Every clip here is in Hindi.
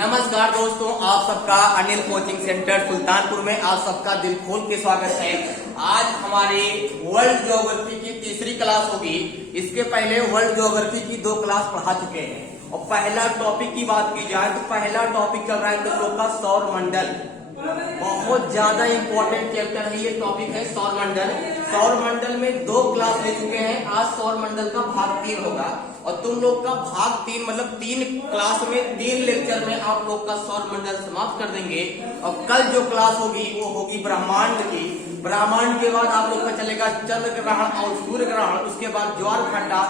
नमस्कार दोस्तों, आप सबका अनिल कोचिंग सेंटर सुल्तानपुर में आप सबका दिल खोल के स्वागत है। आज हमारी वर्ल्ड ज्योग्राफी की तीसरी क्लास होगी। इसके पहले वर्ल्ड ज्योग्राफी की 2 क्लास पढ़ा चुके हैं और पहला टॉपिक की बात की जाए तो पहला टॉपिक चल रहा है तुम लोग का सौर मंडल। बहुत ज्यादा इंपॉर्टेंट चैप्टर है ये टॉपिक है सौर मंडल। सौर मंडल में 2 क्लास ले चुके हैं। आज सौर मंडल का भाग 3 होगा और तुम लोग का भाग 3 मतलब 3 क्लास में 3 लेक्चर में आप लोग का सौर मंडल समाप्त कर देंगे। और कल जो क्लास होगी वो होगी ब्रह्मांड की। ब्रह्मांड के बाद आप लोग का चलेगा चंद्र ग्रहण और सूर्य ग्रहण, उसके बाद ज्वार भाटा,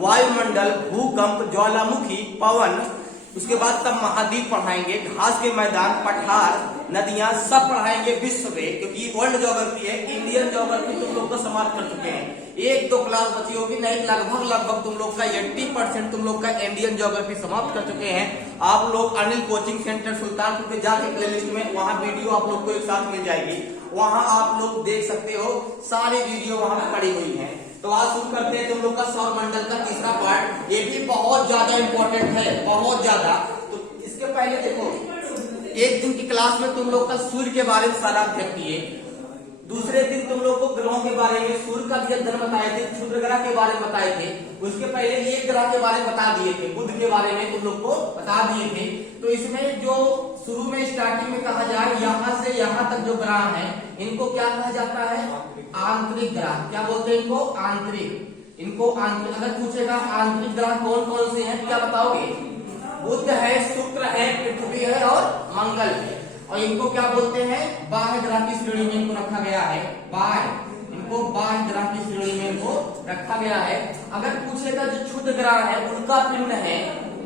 वायुमंडल, भूकंप, ज्वालामुखी, पवन, उसके बाद तब महाद्वीप पढ़ाएंगे, घास के मैदान, पठार, नदियां सब पढ़ाएंगे विश्व में, क्योंकि वर्ल्ड ज्योग्राफी है। इंडियन ज्योग्राफी तुम लोग को समाप्त कर चुके हैं। 1-2 क्लास बची होगी, नहीं लगभग तुम लोग का 80% तुम लोग का इंडियन ज्योग्राफी समाप्त कर चुके हैं। आप लोग अनिल कोचिंग सेंटर सुल्तानपुर पे जाके प्लेलिस्ट में वहाँ वीडियो आप लोग को एक साथ मिल जाएगी, वहाँ आप लोग देख सकते हो। सारी वीडियो वहाँ पे पड़ी हुई है। तो आज शुरू करते हैं तुम लोग का सौर मंडल का तीसरा पार्ट। ये भी बहुत ज्यादा इंपॉर्टेंट है, बहुत ज्यादा। तो इसके पहले देखो, एक दिन की क्लास में तुम लोग का सूर्य के बारे में सारा अध्ययन किए। दूसरे दिन तुम लोग को ग्रहों के बारे में, सूर्य का भी अध्ययन बताए थे, शुक्र ग्रह के बारे में बताए थे। उसके पहले एक ग्रह के बारे में बता दिए थे, बुध के बारे में तुम लोग को बता दिए थे। तो इसमें जो शुरू में स्टार्टिंग में कहा जाए, यहाँ से यहाँ तक जो ग्रह है इनको क्या कहा जाता है? आंतरिक ग्रह। क्या बोलते हैं इनको? आंतरिक। इनको आंतरिक। अगर पूछेगा आंतरिक ग्रह कौन कौन से हैं, क्या बताओगे? बुध है, शुक्र है, पृथ्वी है और मंगल है। और इनको क्या बोलते हैं? बाह्य ग्रह की श्रेणी में इनको रखा गया है। इनको बाह्य ग्रह की श्रेणी में इनको रखा गया है। अगर पूछेगा जो क्षुद्र ग्रह है, उनका पिंड है,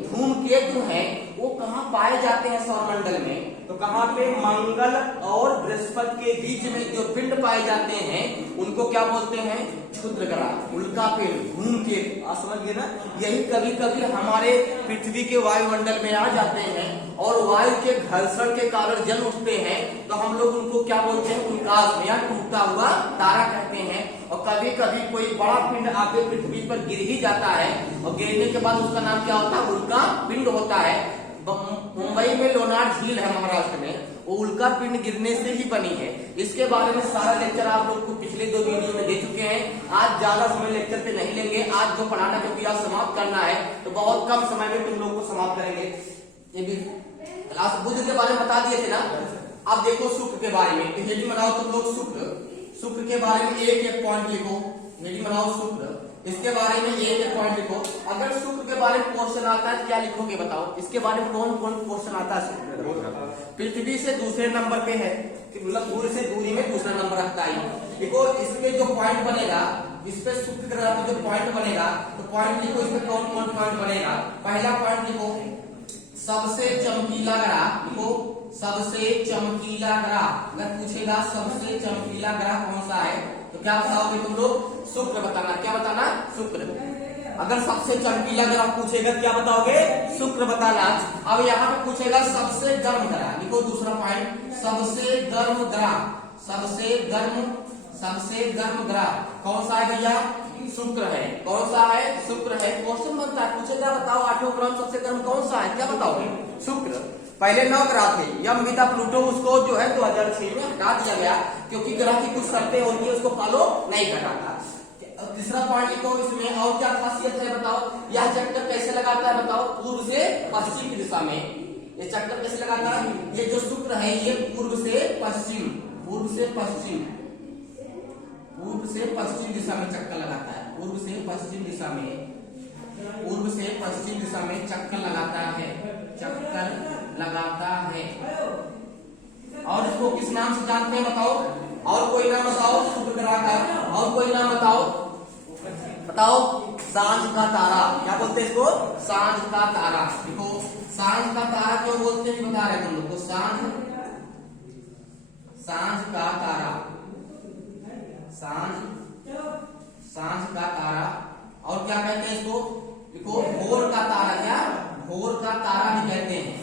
धूमकेतु है, वो कहाँ पाए जाते हैं सौर मंडल में? तो कहाँ पे? मंगल और बृहस्पति के बीच में जो पिंड पाए जाते हैं उनको क्या बोलते हैं? क्षुद्र ग्रह, उल्का पिंड, धूमकेतु। आप समझ गए ना? यही कभी कभी हमारे पृथ्वी के वायुमंडल में आ जाते हैं और वायु के घर्षण के कारण जल उठते हैं, तो हम लोग उनको क्या बोलते हैं? उल्काश में या टूटा हुआ तारा कहते हैं। और कभी कभी कोई बड़ा पिंड आके पृथ्वी पर गिर ही जाता है और गिरने के बाद उसका नाम क्या होता है? उल्का पिंड होता है। मुंबई में लोनार झील है महाराष्ट्र में, वो उल्का पिंड गिरने से ही बनी है। इसके बारे में सारा लेक्चर आप लोग को पिछले 2 वीडियो में दे चुके हैं। आज ज्यादा समय लेक्चर पे नहीं लेंगे। आज जो पढ़ाना, क्योंकि आज समाप्त करना है तो बहुत कम समय में तुम लोग को समाप्त करेंगे। ये भी क्लास बुध के बारे में बता दिए थे ना। अब देखो शुक्र के बारे में, तो ये भी बनाओ तुम लोग शुक्र के बारे में एक पॉइंट लिखो। ये भी बनाओ शुक्र, इसके बारे में एक पॉइंट लिखो। अगर शुक्र के बारे में क्वेश्चन आता है क्या लिखोगे बताओ? इसके बारे में कौन कौन क्वेश्चन आता है? पृथ्वी से दूसरे नंबर पे है, मतलब दूर से दूरी में दूसरा नंबर रखता है। देखो इसमें जो पॉइंट बनेगा, इस पे शुक्र ग्रह पे जो पॉइंट बनेगा, तो पॉइंट लिखो। इसमें कौन कौन पॉइंट बनेगा? पहला पॉइंट लिखो सबसे चमकीला ग्रह। लिखो सबसे चमकीला ग्रह। अगर पूछेगा सबसे चमकीला ग्रह कौन सा है तो क्या बताओगे तुम लोग? शुक्र बताना। क्या बताना? शुक्र। अगर सबसे चमकीला ग्रह पूछेगा क्या बताओगे? शुक्र बताना। अब यहाँ पे पूछेगा सबसे गर्म ग्रह। लिखो दूसरा पॉइंट, सबसे गर्म ग्रह। सबसे गर्म ग्रह कौन सा है भैया? शुक्र है। कौन सा है? शुक्र है। क्वेश्चन बनता है, पूछेगा बताओ 8वां ग्रह सबसे गर्म कौन सा है? क्या बताओगे? शुक्र। पहले 9 ग्रह थे, यम, बीता, प्लूटो, उसको जो है 2006 में हटा दिया गया, क्योंकि ग्रह की कुछ शर्तें होती है, उसको फॉलो नहीं करना था। तीसरा पॉइंट लिखो। इसमें और क्या खासियत है बताओ? यह चक्कर कैसे लगाता है बताओ? पूर्व से पश्चिम की दिशा में। ये चक्कर कैसे लगाता है? ये जो शुक्र है ये पूर्व से पश्चिम दिशा में चक्कर लगाता है। पूर्व से पश्चिम दिशा में चक्कर लगाता है। और इसको किस नाम से जानते हैं बताओ? और कोई नाम बताओ शुक्र ग्रह का? और कोई नाम बताओ? सांझ का तारा। क्या बोलते हैं इसको? सांझ का तारा। देखो सांझ का तारा क्यों बोलते हैं बता रहे तुम लोग को। सांझ का तारा, सांझ का तारा। और क्या कहते हैं इसको? देखो भोर का तारा। क्या? भोर का तारा भी कहते हैं।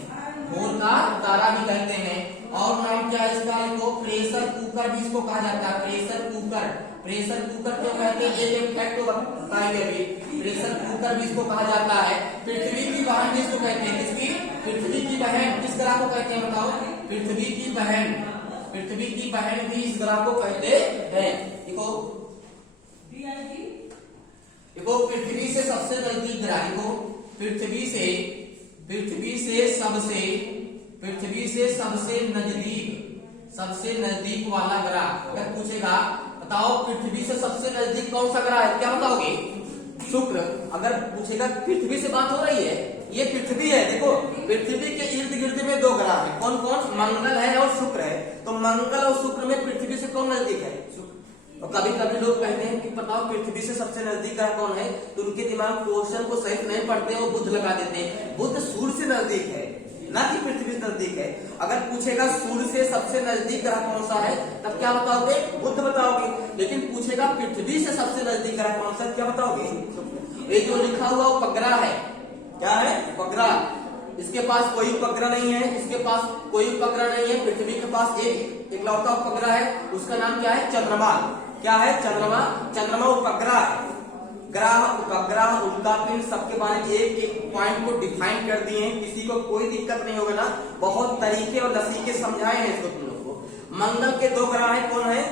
और नाम क्या है इसका? देखो प्रेशर कुकर भी इसको कहा जाता है। प्रेशर कुकर प्रेशर कुकर क्यों कहते हैं, एक फैक्ट तो बताएंगे अभी। प्रेशर कुकर भी इसको कहा जाता है। पृथ्वी की बहन इसको कहते हैं, किसकी, पृथ्वी की बहन किस ग्रह को कहते हैं बताओ, पृथ्वी की बहन, पृथ्वी की बहन भी इस ग्रह को कहते हैं। देखो देखो पृथ्वी से सबसे नजदीक ग्रह, देखो पृथ्वी से सबसे नजदीक वाला ग्रह अगर पूछेगा बताओ पृथ्वी से सबसे नजदीक कौन सा ग्रह है, क्या बताओगे, शुक्र। अगर पूछेगा पृथ्वी से बात हो रही है, ये पृथ्वी है, देखो पृथ्वी के इर्द गिर्द में 2 ग्रह है, कौन कौन, मंगल है और शुक्र है। तो मंगल और शुक्र में पृथ्वी से कौन नजदीक है, शुक्र। और कभी कभी लोग कहते हैं कि बताओ पृथ्वी से सबसे नजदीक ग्रह कौन है, तो उनके दिमाग क्वेश्चन को सही नहीं पढ़ते और बुध लगा देते हैं। बुध सूर्य से नजदीक है, ना कि पृथ्वी से नजदीक है। अगर पूछेगा सूर्य से सबसे नजदीक ग्रह कौन सा है, तब क्या बताओगे, बुध बताओगे। लेकिन पूछेगा पृथ्वी से सबसे नजदीक ग्रह कौन सा है, क्या बताओगे। ये जो लिखा हुआ उपग्रह है, क्या है, उपग्रह। इसके पास कोई उपग्रह नहीं है, इसके पास कोई उपग्रह नहीं है। पृथ्वी के पास एक इकलौता उपग्रह है, उसका नाम क्या है, चंद्रमा। क्या है, चंद्रमा। चंद्रमा उपग्रह है। ग्रह, उपग्रह, उल्कापिंड, सबके बारे में एक एक पॉइंट को डिफाइन कर दिए हैं, किसी को कोई दिक्कत नहीं होगा ना, बहुत तरीके और लसीके समझाए हैं इसको तुम लोग को। मंगल के 2 ग्रह है, कौन है,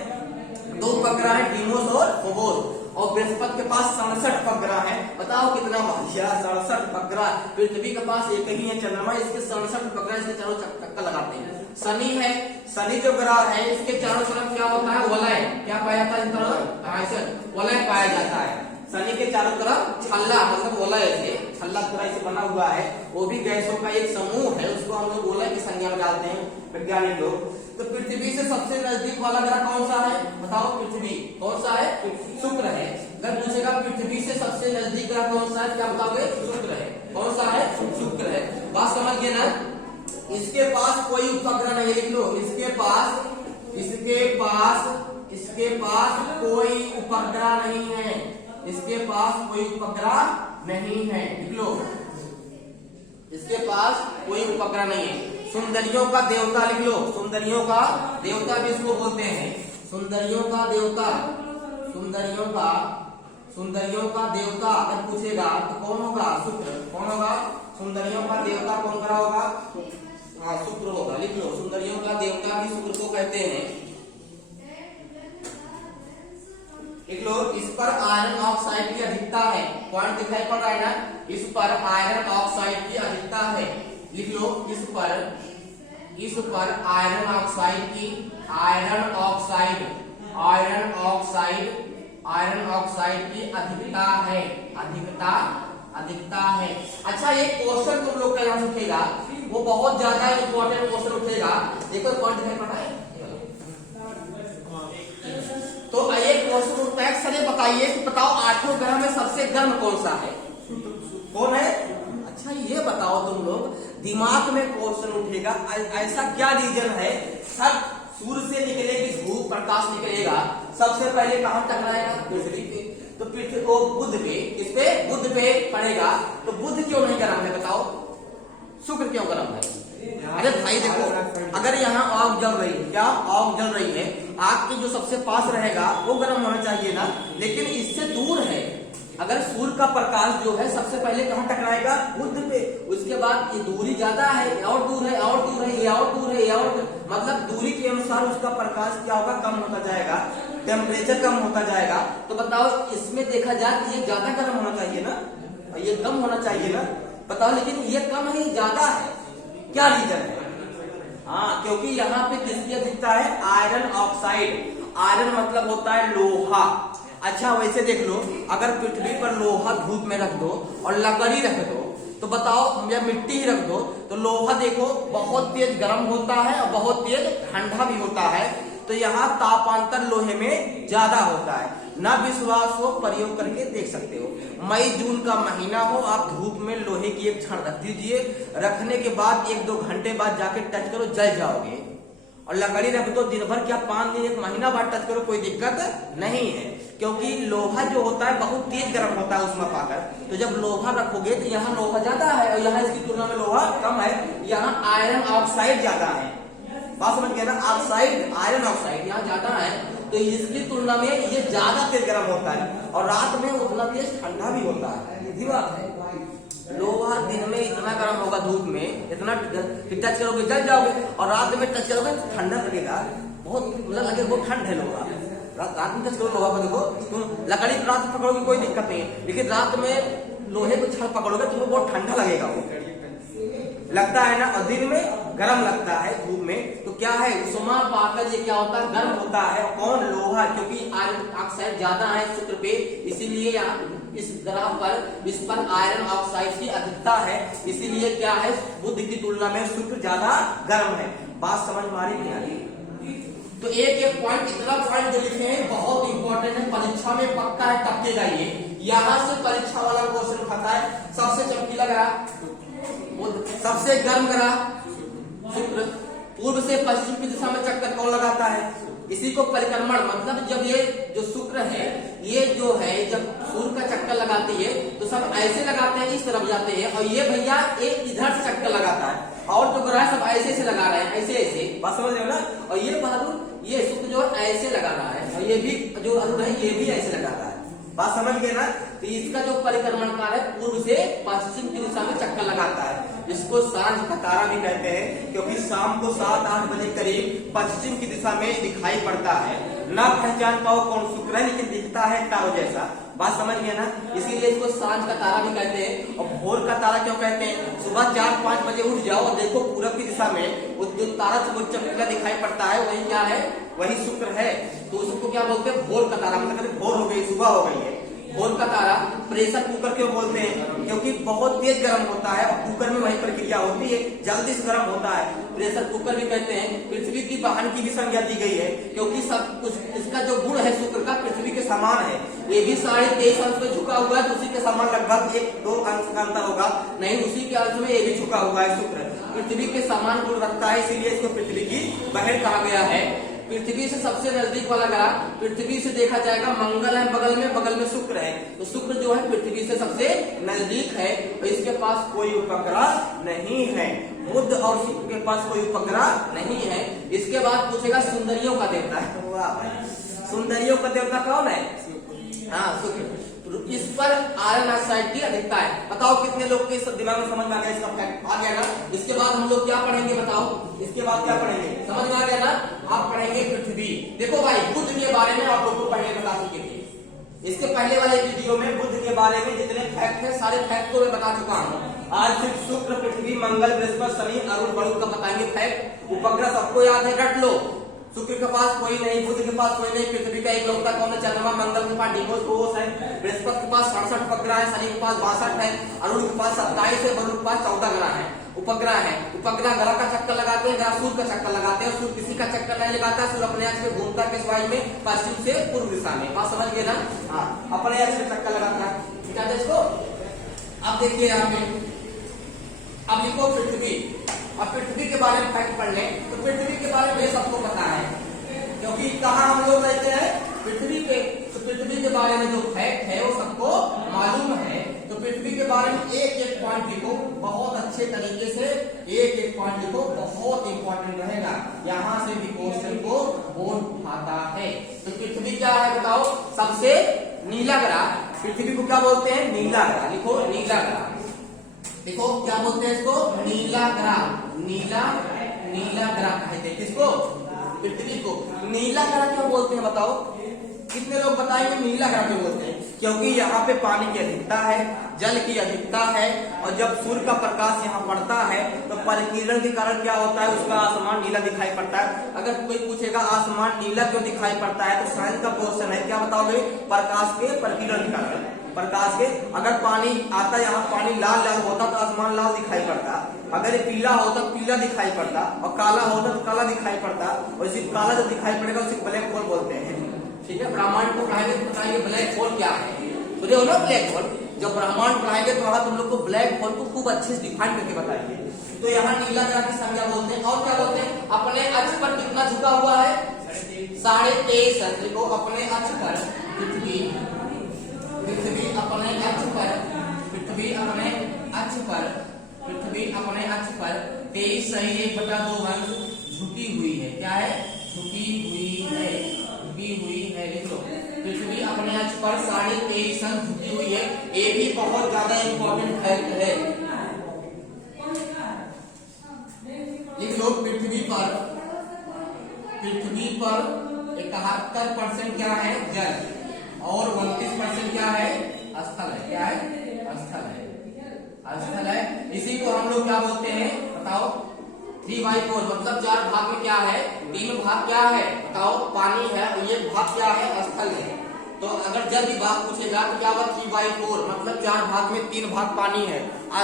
2 उपग्रह है, डीमोस और फोबोस। और बृहस्पति के पास 67 उपग्रह है। बताओ कितना बढ़िया, 67 उपग्रह। पृथ्वी के पास एक ही है, चंद्रमा, इसके 67 उपग्रह, इसके चारों चक्कर लगाते हैं। शनि है, शनि जो ग्रह है इसके चारों तरफ क्या होता है, वलय, क्या पाया जाता है, इस तरह वलय पाया जाता है। शनि के चारों तरफ छल्ला, मतलब वलय से छल्ला पूरा इसे बना हुआ है, वो भी गैसों का एक समूह है, उसको हम लोग वलय की संज्ञा में डालते हैं वैज्ञानिक लोग। तो पृथ्वी से सबसे नजदीक वाला ग्रह कौन सा है, बताओ, पृथ्वी। कौन सा है, शुक्र है। अगर पूछेगा पृथ्वी से सबसे नजदीक ग्रह कौन सा है, क्या बताओगे, शुक्र है। कौन सा है, शुक्र है। बात समझ गए ना। इसके पास कोई उपग्रह नहीं, लिख लो, इसके पास कोई उपग्रह नहीं है, इसके पास कोई उपग्रह नहीं है, लिख लो, इसके पास कोई उपग्रह नहीं है। सुंदरियों का देवता, लिख लो, सुंदरियों का देवता भी इसको बोलते हैं, सुंदरियों का देवता, सुंदरियों का देवता अगर पूछेगा तो कौन होगा, शुक्र। कौन होगा, सुंदरियों का देवता कौन ग्रह होगा, हाँ, शुक्र होगा, लिख लो, सुंदरियों का देवता भी शुक्र को कहते हैं, लिख लो। इस पर आयरन ऑक्साइड की अधिकता है, पॉइंट दिखाई पड़ रहा है ना, इस पर आयरन ऑक्साइड की अधिकता है, लिख लो, इस पर आयरन ऑक्साइड की अधिकता है। अच्छा, एक क्वेश्चन तुम लोग का यहाँ उठेगा, वो बहुत ज्यादा इंपॉर्टेंट क्वेश्चन उठेगा, देखो पॉइंट दिखाई पड़ रहा है। तो एक क्वेश्चन उठता है, सर ये बताइए कि बताओ 8 ग्रह में सबसे गर्म कौन सा है, कौन है। अच्छा ये बताओ तुम लोग, दिमाग में क्वेश्चन उठेगा, ऐसा क्या रीजन है, सब सूर्य से निकलेगी धूप, प्रकाश निकलेगा, सबसे पहले कहां टकराएगा, पृथ्वी पे। तो पृथ्वी को बुध पे, किस पे, बुध पे पड़ेगा। तो बुध क्यों नहीं गर्म है बताओ, शुक्र क्यों गर्म है। अरे भाई देखो, अगर यहाँ आग जल रही है, क्या आग जल रही है, आग के जो सबसे पास रहेगा वो गर्म होना चाहिए ना, लेकिन इससे दूर है। अगर सूर्य का प्रकाश जो है सबसे पहले कहाँ टकराएगा, बुध पे, उसके बाद ये दूरी ज्यादा है, और दूर है, और दूर है, ये और दूर है, ये और, मतलब दूरी के अनुसार उसका प्रकाश क्या होगा, कम होता जाएगा, टेम्परेचर कम होता जाएगा। तो बताओ इसमें देखा जाए ये ज्यादा गर्म होना चाहिए ना, ये कम होना चाहिए ना, बताओ, लेकिन ये कम है, ज्यादा है, क्या रीजन है। हाँ, क्योंकि यहाँ पे किसकी अधिकता है, आयरन ऑक्साइड। आयरन मतलब होता है लोहा। अच्छा वैसे देख लो, अगर पृथ्वी पर लोहा धूप में रख दो और लकड़ी रख दो, तो बताओ, या मिट्टी ही रख दो, तो लोहा देखो बहुत तेज गर्म होता है और बहुत तेज ठंडा भी होता है। तो यहाँ तापांतर लोहे में ज्यादा होता है। ना विश्वास हो, प्रयोग करके देख सकते हो। मई जून का महीना हो, आप धूप में लोहे की एक छड़ रख दीजिए, रखने के बाद 1-2 घंटे बाद जाके टच करो, जल जाओगे। और लकड़ी रख दो दिन भर, क्या 5 दिन 1 महीना बाद टच करो, कोई दिक्कत नहीं है, क्योंकि लोहा जो होता है बहुत तेज गर्म होता है उसमें पाकर। तो जब लोहा रखोगे तो यहाँ लोहा ज्यादा है और यहाँ इसकी तुलना में लोहा कम है, यहाँ आयरन ऑक्साइड ज्यादा है। बात समझ गया ना, ऑक्साइड, आयरन ऑक्साइड यहाँ ज्यादा है। तो इसकी तुलना में ये ज्यादा तेज गर्म होता है और रात में उतना तेज ठंडा भी होता है। सीधी बात है, लोहा दिन में इतना गर्म होगा, धूप में इतना टच करोगे जल जाओगे, और रात में टच करोगे ठंडा लगेगा, बहुत मतलब लगेगा बहुत ठंड है लोहा। रात में टच करो लोहा को, देखो तुम लकड़ी रात में पकड़ोगे कोई दिक्कत नहीं है, लेकिन रात में लोहे को छड़ पकड़ोगे तुम्हें बहुत ठंडा लगेगा, वो लगता है ना, और दिन में गर्म लगता है धूप में। तो क्या है, उष्मा पाकर ये क्या होता है, गर्म होता है। कौन, लोहा, क्योंकि आयरन ऑक्साइड ज्यादा है शुक्र पे, इसीलिए यहाँ इस ग्राह पर इस पर आयरन ऑक्साइड की अधिकता है, इसीलिए क्या है, बुध की तुलना में शुक्र ज्यादा गर्म है। बात समझ में आ रही नहीं आ रही? तो एक पॉइंट, इतना पॉइंट जो लिखे हैं बहुत इंपॉर्टेंट है, परीक्षा में पक्का है, टपकेगा ये। यहाँ से परीक्षा वाला क्वेश्चन उठाता है, सबसे चमकीला ग्रह, सबसे गर्म ग्रह शुक्र, पूर्व से पश्चिम की दिशा में चक्कर कौन लगाता है, इसी को परिक्रमण, मतलब जब ये जो शुक्र है ये जो है जब सूर्य का चक्कर लगाती है तो सब ऐसे लगाते हैं, इस तरफ जाते हैं, और ये भैया एक इधर से चक्कर लगाता है, और जो ग्रह सब ऐसे से लगा रहे हैं, ऐसे ऐसे, बात समझ रहे हो ना। और ये बहादुर, ये शुक्र जो ऐसे लगा रहा है, और ये भी जो अरुण है ये भी ऐसे लगा रहा है, बात समझ गए ना। तो इसका जो परिक्रमण काल है पूर्व से पश्चिम की दिशा में चक्कर लगाता है, इसको सांझ का तारा भी कहते हैं, क्योंकि शाम को 7-8 बजे करीब पश्चिम की दिशा में दिखाई पड़ता है। ना पहचान पाओ कौन शुक्र है, लेकिन दिखता है तारों जैसा, बात समझ गए ना, इसीलिए इसको सांझ का तारा भी कहते हैं। और भोर का तारा क्यों कहते हैं, सुबह 4-5 बजे उठ जाओ और देखो पूरब की दिशा में वो जो तारा से वो चमकीला दिखाई पड़ता है, वही क्या है, वही शुक्र है। तो उसको क्या बोलते हैं, भोर का तारा, मतलब भोर हो गई, सुबह हो गई है। भोर का तारा प्रेशर कुकर क्यों बोलते हैं, क्योंकि बहुत तेज गर्म होता है, और कुकर में वही प्रक्रिया होती है, जल्दी से गर्म होता है, प्रेशर कुकर भी कहते हैं। पृथ्वी की वाहन की भी संज्ञा दी गई है, क्योंकि सब कुछ इसका जो गुण है शुक्र का पृथ्वी के समान है। ये भी 23.5 अंश में झुका हुआ है, तो उसी के समान लगभग 1-2 अंश का अंतर होगा, नहीं उसी के अंश में ये भी झुका हुआ है। शुक्र पृथ्वी के समान गुण रखता है, इसीलिए इसको पृथ्वी की बहन कहा गया है। पृथ्वी से सबसे नजदीक वाला ग्रह, पृथ्वी से देखा जाएगा मंगल है बगल में शुक्र है, तो शुक्र जो है पृथ्वी से सबसे नजदीक है, और इसके पास कोई उपग्रह नहीं है। बुध और शुक्र के पास कोई उपग्रह नहीं है। इसके बाद पूछेगा सुंदरियों का देवता, वाह भाई, सुंदरियों का देवता कौन है, हाँ शुक्र। इस पर आयरन ऑक्साइड की अधिकता है। बताओ कितने लोग के दिमाग में समझ में आ गया, इसका फैक्ट आ गया ना। इसके बाद हम लोग क्या पढ़ेंगे, बताओ इसके बाद क्या पढ़ेंगे, समझ में आ गया ना। आप पढ़ेंगे पृथ्वी। देखो भाई बुध के बारे में आप लोग को पहले बता चुके थे, इसके पहले वाले वीडियो में बुध के बारे में जितने फैक्ट है सारे फैक्ट को मैं बता चुका हूँ। आज सिर्फ शुक्र, पृथ्वी, मंगल, बृहस्पति, शनि, अरुण, बरुण का बताएंगे फैक्ट। उपग्रह सबको याद है, रट लो। शुक्र के पास कोई नहीं, बुध के पास कोई नहीं, पृथ्वी का एक लौता कौन है, चंद्रमा। मंगल के पास डिमोस है, बृहस्पति के पास 67 उपग्रह है, शनि के पास 62 है, अरुण के पास 27 है, वरुण के पास 14 ग्रह है, उपग्रह है। उपग्रह ग्रह का चक्कर लगाते हैं, ग्रह सूर्य का चक्कर लगाते हैं, सूर्य किसी का चक्कर नहीं लगाता, सूर्य अपने अक्ष में घूमता है, किस वायु में, पश्चिम से पूर्व दिशा में, बात समझ गए ना। हाँ, अपने अक्ष में चक्कर लगाता है, ठीक है इसको। अब देखिए यहाँ पे, अब लिखो पृथ्वी। अब पृथ्वी के बारे में फैक्ट पढ़ लें, तो पृथ्वी के बारे में सबको पता है, क्योंकि कहाँ हम लोग रहते हैं, पृथ्वी पे। तो पृथ्वी के बारे में जो फैक्ट है वो सबको मालूम है। तो पृथ्वी के बारे में एक पॉइंट लिखो, बहुत अच्छे तरीके से एक पॉइंट लिखो, बहुत इंपॉर्टेंट रहेगा, यहाँ से भी क्वेश्चन को बोर्ड उठाता है। तो पृथ्वी क्या है बताओ, सबसे नीला ग्रह, पृथ्वी को क्या बोलते हैं, नीला ग्रह। लिखो नीला ग्रह, देखो क्या बोलते हैं इसको, नीला ग्रह। नीला ग्रह कहते हैं किसको, पृथ्वी को। नीला ग्रह क्यों बोलते हैं बताओ, कितने लोग बताएंगे नीला ग्रह क्यों बोलते हैं, क्योंकि यहाँ पे पानी की अधिकता है, जल की अधिकता है, और जब सूर्य का प्रकाश यहाँ पड़ता है तो परिकिरण के कारण क्या होता है, उसका आसमान नीला दिखाई पड़ता है। अगर कोई पूछेगा आसमान नीला क्यों दिखाई पड़ता है, तो साइंस का क्वेश्चन है, क्या बताओगे, प्रकाश के परिकिरण के कारण, प्रकाश के। अगर पानी आता यहाँ, पानी लाल लाल होता तो आसमान लाल दिखाई पड़ता, अगर ये पीला होता पीला दिखाई पड़ता, और काला होता तो काला दिखाई पड़ता, और इसी काला जो दिखाई पड़ेगा उसे ब्लैक होल बोलते हैं, ठीक है। ब्रह्मांड को पढ़ाएंगे तो बताइए ब्लैक होल क्या है, तो देखो ना ब्लैक होल, जब ब्रह्मांड पढ़ाएंगे तो वहां तुम लोग को ब्लैक होल को खूब अच्छे से डिफाइन करके बताएंगे। तो यहाँ नीला ग्रह की संज्ञा बोलते हैं। और क्या बोलते हैं, अपने अक्ष पर कितना झुका हुआ है, 23.5। देखो अपने अक्ष पर पृथ्वी अपने अक्ष पर, पृथ्वी अपने अक्ष पर 23.1/2 अंश झुकी हुई है। क्या है, झुकी हुई है, झुकी हुई है, लिख लो। पृथ्वी अपने अक्ष पर 23.5 अंश झुकी हुई है। ये भी बहुत ज्यादा इंपॉर्टेंट फैक्ट है, लिख लो। पृथ्वी पर 71% क्या है, जल, और 29% क्या है, स्थल है। क्या है, स्थल है। इसी को हम लोग क्या बोलते हैं, बताओ, 3/4, मतलब 4 भाग में क्या है, 3 भाग क्या है, बताओ, पानी है, ये भाग क्या है, स्थल है। तो अगर जल विभाग पूछेगा तो क्या होगा, 3/4, मतलब 4 भाग में 3 भाग पानी है।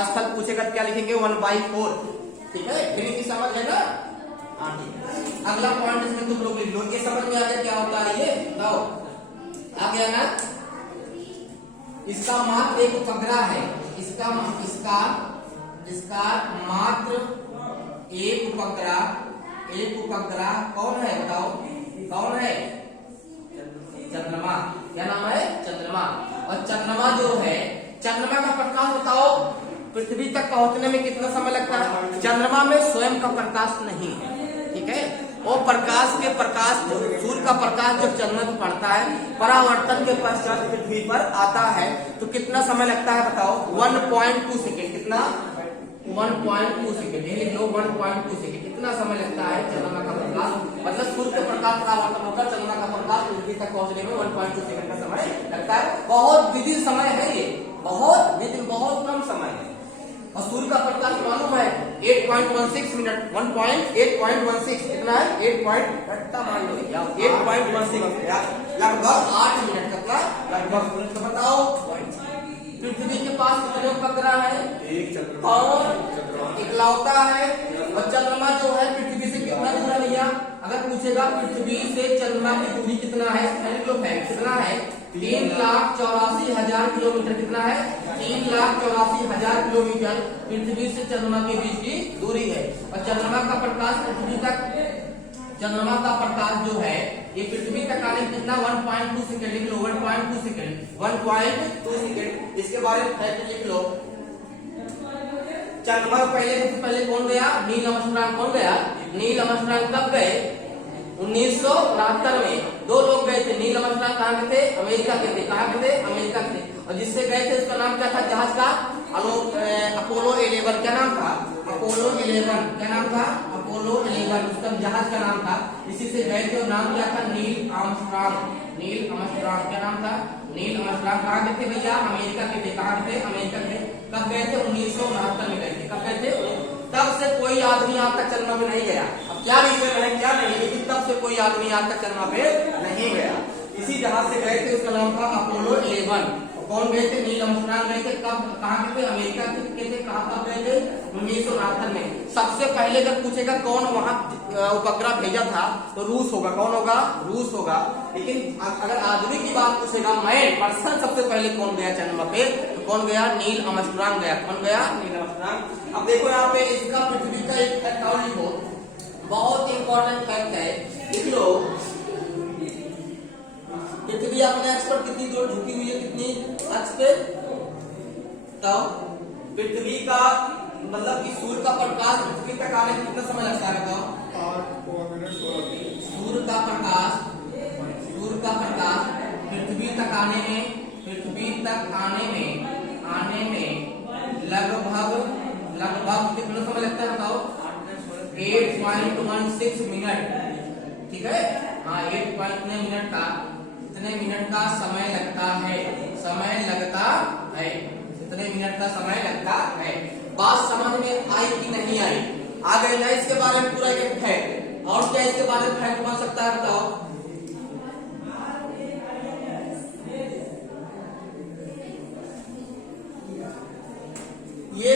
स्थल पूछेगा तो क्या लिखेंगे, 1/4। ठीक है, फिर समझ है ना। हाँ ठीक है, अगला पॉइंट इसमें तुम लोग लिख लो। ये समझ में आ गया क्या होता है, ये बताओ, आ गया ना। इसका मात्र एक उपग्रह है, इसका मात्र एक उपग्रह कौन है, बताओ, कौन है, चंद्रमा। क्या नाम है, चंद्रमा। और चंद्रमा जो है, चंद्रमा का प्रकाश बताओ पृथ्वी तक पहुंचने में कितना समय लगता है। चंद्रमा में स्वयं का प्रकाश नहीं है, ठीक है। वो सूर्य का प्रकाश जब चंद्रमा पर पड़ता है, परावर्तन के पश्चात पृथ्वी पर आता है, तो कितना समय लगता है, बताओ, 1.2 सेकेंड। कितना, 1.2 सेकेंड। ये लिख लो, 1.2 सेकेंड। कितना समय लगता है चंद्रमा का प्रकाश, मतलब सूर्य का प्रकाश परावर्तन होता है, चंद्रमा का प्रकाश पृथ्वी तक पहुंचने में 1.2 सेकेंड का समय लगता है। बहुत विदित समय है ये, बहुत कम समय है। और सूर्य का प्रकाश मालूम है 8.16 मिनट, 8.16 कितना है, 8.16 लगभग 8 मिनट। कितना, लगभग। तो बताओ पृथ्वी के पास कितने उपग्रह है, एक इकलौता है। और चंद्रमा जो है पृथ्वी से कितना दूर है भैया, अगर पूछेगा पृथ्वी से चंद्रमा की दूरी कितना है, कितना है, 3,84,000 किलोमीटर। कितना है, 3,84,000 किलोमीटर पृथ्वी से चंद्रमा के बीच की दूरी है। और चंद्रमा का प्रकाश पृथ्वी तक, चंद्रमा का प्रकाश जो है ये पृथ्वी तक आने में कितना, 1.2 सेकेंड। लिख लो, 1.2 सेकेंड, 1.2 सेकेंड। इसके बारे में फैक्ट लिख लो। चंद्रमा पहले कौन गया, नील आर्मस्ट्रांग। कौन गया, नील आर्मस्ट्रांग। कब गए, 1969 में। 2 लोग गए थे। नील आर्मस्ट्रांग कहाँ के थे, अमेरिका के थे। कहाँ के थे, अमेरिका के थे। और जिससे गए थे उसका नाम क्या था, जहाज का, अपोलो 11। क्या नाम था, अपोलो 11। क्या नाम था, अपोलो 11, उसका जहाज का नाम था। इसी से गए थे और नाम क्या था, नील आर्मस्ट्रांग। क्या नाम था, नील आर्मस्ट्रांग। कहाँ के थे भैया, अमेरिका के थे। कहाँ के थे, अमेरिका के। कब गए थे, 1969 में गए थे। कब गए थे, तब से कोई आदमी आज तक चंद्रमा पे नहीं गया। अब क्या रीजन है, क्या नहीं, लेकिन तब से कोई आदमी आज तक चंद्रमा पे नहीं गया। इसी जहाज से गए थे, उसका नाम था अपोलो 11। कौन गए थे, नील आर्मस्ट्रांग गए थे। कब, कहाँ के थे, अमेरिका के थे। कहाँ कब गए थे, 1969 में। सबसे पहले जब पूछेगा कौन वहां उपग्रह भेजा था, तो रूस होगा। कौन होगा, रूस होगा। लेकिन अगर आदमी की बात पूछेगा, मैन पर्सन सबसे पहले कौन गया चंद्रमा पे, तो कौन गया, नील आर्मस्ट्रांग गया। कौन गया, नील आर्मस्ट्रांग। अब देखो यहाँ पे इसका पृथ्वी का एक फैक्ट और लिखो, बहुत इंपॉर्टेंट फैक्ट है, लिख लो। पृथ्वी अपने अक्ष पर कितनी दूर झुकी हुई है, कितनी अक्ष पे, तो पृथ्वी का मतलब कि सूर्य का प्रकाश पृथ्वी तक आने में कितना समय लगता है, बताओ। सूर्य का प्रकाश पृथ्वी तक आने में लगभग कितना समय लगता है, बताओ। 8.16 मिनट। ठीक है, हाँ, 8 मिनट का, इतने मिनट का समय लगता है। इतने मिनट का समय लगता है। बात समझ में आई कि नहीं आई, आ गई ना। इसके बारे में पूरा एक फैक्ट, और क्या इसके बारे में फैक्ट बन सकता है, बताओ। ये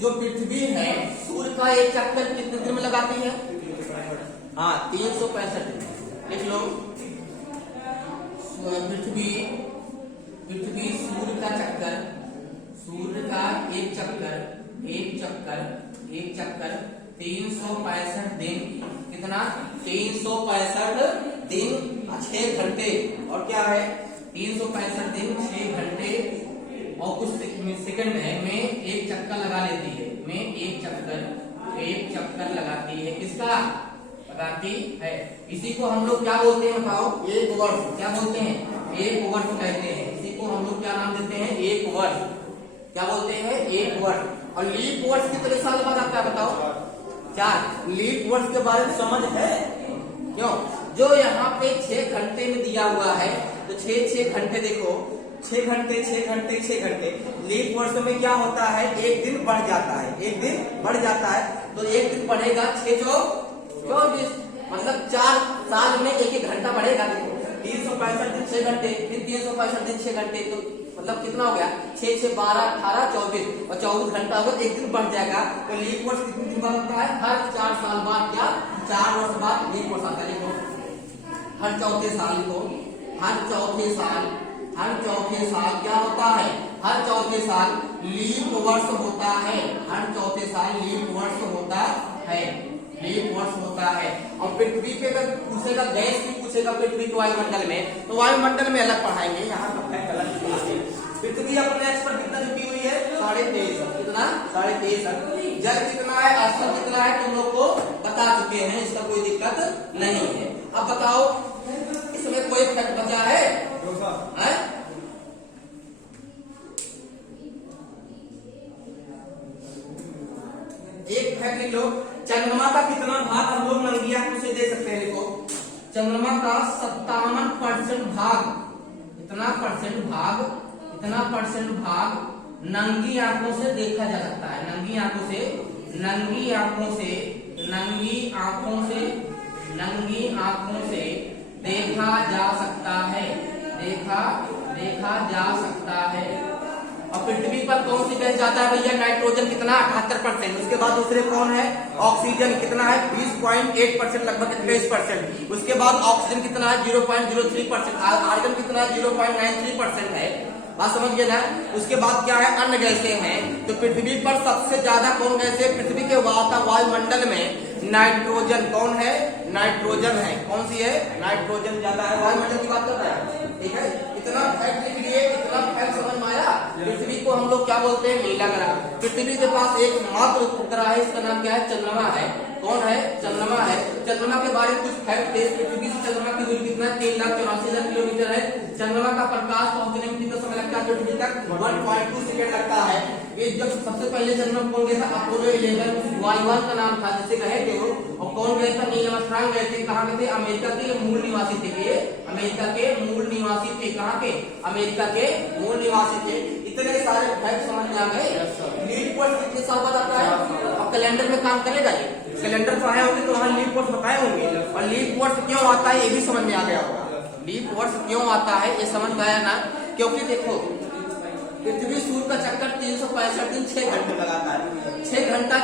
जो पृथ्वी है, सूर्य का एक चक्कर कितने दिन में लगाती है, हाँ, 365 दिन। लिख लो, पृथ्वी सूर्य का एक चक्कर 365 दिन। कितना, 365 दिन 6 घंटे। और क्या है, 365 दिन 6 घंटे और कुछ सेकंड में एक चक्कर लगा लेती है। एक चक्कर लगाती है। किसका लगाती है, इसी को हम लोग क्या बोलते हैं बताओ? एक वर्ष। क्या बोलते हैं? एक वर्ष कहते हैं। इसी को हम लोग क्या नाम देते हैं? एक वर्ष। क्या बोलते हैं? एक वर्ष। और लीप वर्ष कितने साल बाद आता है बताओ? 4। लीप वर्ष के बारे में समझ है? क्यों? जो यहाँ पे 6 घंटे में दिया हुआ है, तो 6 घंटे देखो, 6 घंटे 6 घंटे 6 घंटे। लीप वर्ष में क्या होता है? एक दिन बढ़ जाता है, एक दिन बढ़ जाता है, तो एक दिन बढ़ेगा 6 24, मतलब 4 साल में एक घंटा बढ़ेगा। 365 दिन 6 घंटे, फिर 365 दिन 6 घंटे, तो मतलब कितना हो गया? 6 6 12 18 24, और 24 घंटा होगा, एक दिन बढ़ जाएगा। तो लीप वर्ष कितने दिन बाद होता है? हर 4 साल बाद, क्या 4 वर्ष बाद लीप वर्ष आता है। देखो, हर चौथे साल को, हर चौथे साल क्या होता है? हर चौथे साल लीप वर्ष होता है। हर चौथे साल लीप वर्ष होता है, लीप वर्ष होता है। और पृथ्वी पे अगर पूछेगा, गैस की पूछेगा पृथ्वी के वायुमंडल में, तो वायुमंडल में अलग पढ़ाएंगे, यहाँ का फैक्ट अलग पढ़ाएंगे। पृथ्वी अपने एक्स पर कितना झुकी हुई है? 23.5। कितना? 23.5। जल कितना है? स्थल कितना है? तुम लोग को बता चुके हैं, इसका कोई दिक्कत नहीं है। अब बताओ, इसमें कोई फैक्ट बचा है? एक फैक्ट लिख लो। चंद्रमा का कितना भाग हम लोग नंगी आंखों से देख सकते हैं? देखो, चंद्रमा का 57% भाग, इतना परसेंट भाग नंगी आंखों से देखा जा सकता है। नंगी आंखों से देखा जा सकता है, देखा जा सकता है। और पृथ्वी पर कौन सी गैस जाता है भैया? नाइट्रोजन कितना? 78%। उसके बाद दूसरे कौन है? ऑक्सीजन कितना है? 20.8%, लगभग 23%। उसके बाद ऑक्सीजन कितना है? 0.03%। आर्गन कितना है? 0.93% है। बात समझ गए ना? उसके बाद क्या है? अन्य गैसें हैं। तो पृथ्वी पर सबसे ज्यादा कौन गैस है? पृथ्वी के वायुमंडल में नाइट्रोजन कौन है? नाइट्रोजन है। कौन सी है? नाइट्रोजन ज्यादा है। वायुमंडल की बात कर रहे हैं, ठीक है? इतना फैक्ट लिख लिए, इतना फैक्ट समझ में आया? पृथ्वी को हम लोग क्या बोलते हैं? नीला ग्रह। पृथ्वी के पास एक मात्र उपग्रह है, इसका नाम क्या है? चंद्रमा है। कौन है? चंद्रमा है। चंद्रमा के बारे में कुछ फैक्ट है। पृथ्वी से चंद्रमा की दूरी कितना? 3,84,000 किलोमीटर है। चंद्रमा का प्रकाश पहुंचने में कितना समय लगता है? पृथ्वी तक 1.2 सेकेंड लगता है। ये जब सबसे पहले चंद्रमा कौन गया था? अपोलो 11 वायुवान का नाम था, जिसे कहे थे वो। और कौन गए थे? नील आर्मस्ट्रांग गए थे। कहाँ के थे? अमेरिका के मूल निवासी थे। अमेरिका के मूल निवासी थे। कहाँ के? अमेरिका के मूल निवासी थे। इतने सारे फैक्ट समझ में आ गए। लीप वर्ष कितने साल बाद आता है? अब कैलेंडर में काम करेगा ये। कैलेंडर पढ़ाए होंगे तो वहाँ लीप वर्ष बताए होंगे। और लीप वर्ष क्यों आता है ये भी समझ में आ गया होगा। लीप वर्ष क्यों आता है ये समझ में आया ना? क्योंकि देखो, पृथ्वी सूर्य का चक्कर 365 दिन 6 घंटे लगाता है। 6 घंटा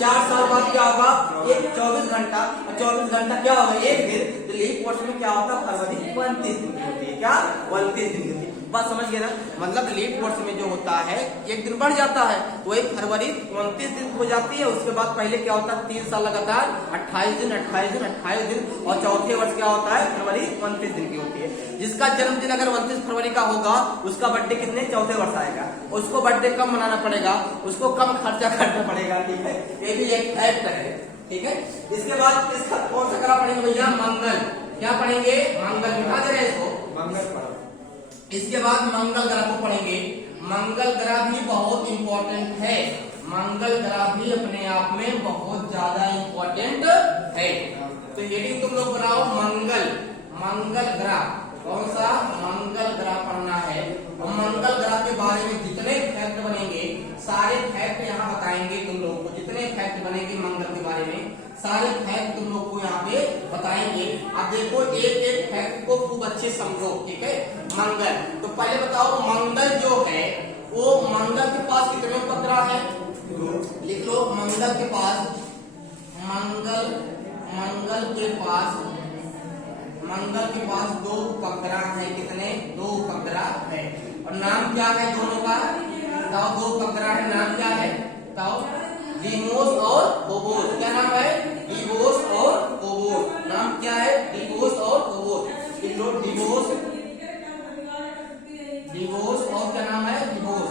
4 साल बाद क्या होगा? 24 घंटा, और 24 घंटा क्या होगा? एक दिन। तो लीप वर्ष में क्या होता है? फरवरी 29 दिन की होती है। क्या? 29 दिन की होती है। बात समझ गए ना? मतलब लीप वर्ष में जो होता है, एक दिन बढ़ जाता है, वही फरवरी 29 दिन हो जाती है। उसके बाद पहले क्या होता है? 3 साल लगातार 28 दिन, और चौथे वर्ष क्या होता है? फरवरी 29 दिन की होती है। जिसका जन्मदिन अगर 29 फरवरी का होगा, उसका बर्थडे कितने? चौथे वर्ष आएगा। उसको बर्थडे कम मनाना पड़ेगा, उसको कम खर्चा करना पड़ेगा, ठीक है? ये भी एक फैक्ट है, ठीक है? इसके बाद इसका कौन सा ग्रह पढ़ेंगे भैया? मंगल। क्या पढ़ेंगे? मंगल। मिटा दे रहे इसको, मंगल पढ़ो। इसके बाद मंगल ग्रह को पढ़ेंगे। मंगल ग्रह भी बहुत इंपॉर्टेंट है। मंगल ग्रह भी अपने आप में बहुत ज्यादा इंपॉर्टेंट है। तो हेडिंग तुम लोग बनाओ, मंगल ग्रह। कौन सा? मंगल ग्रह पढ़ना है। और मंगल ग्रह के बारे में जितने फैक्ट बनेंगे, सारे फैक्ट यहाँ बताएंगे तुम लोगों को। जितने फैक्ट बनेंगे मंगल के बारे में, सारे फैक्ट तुम लोग को यहाँ पे बताएंगे। अब देखो, एक फैक्ट को खूब अच्छे समझो, ठीक है? मंगल, तो पहले बताओ, मंगल जो है वो, मंगल के पास कितने उपग्रह है? लिख लो, मंगल के पास 2 उपग्रह है। कितने? 2 उपग्रह है। और नाम क्या है दोनों का? बताओ, 2 उपग्रह है, नाम क्या है? बताओ। डीमोस और फोबोस। क्या नाम है? डीमोस और फोबोस। नाम क्या है? डीमोस और फोबोस। डीमोस और क्या नाम है? डीमोस।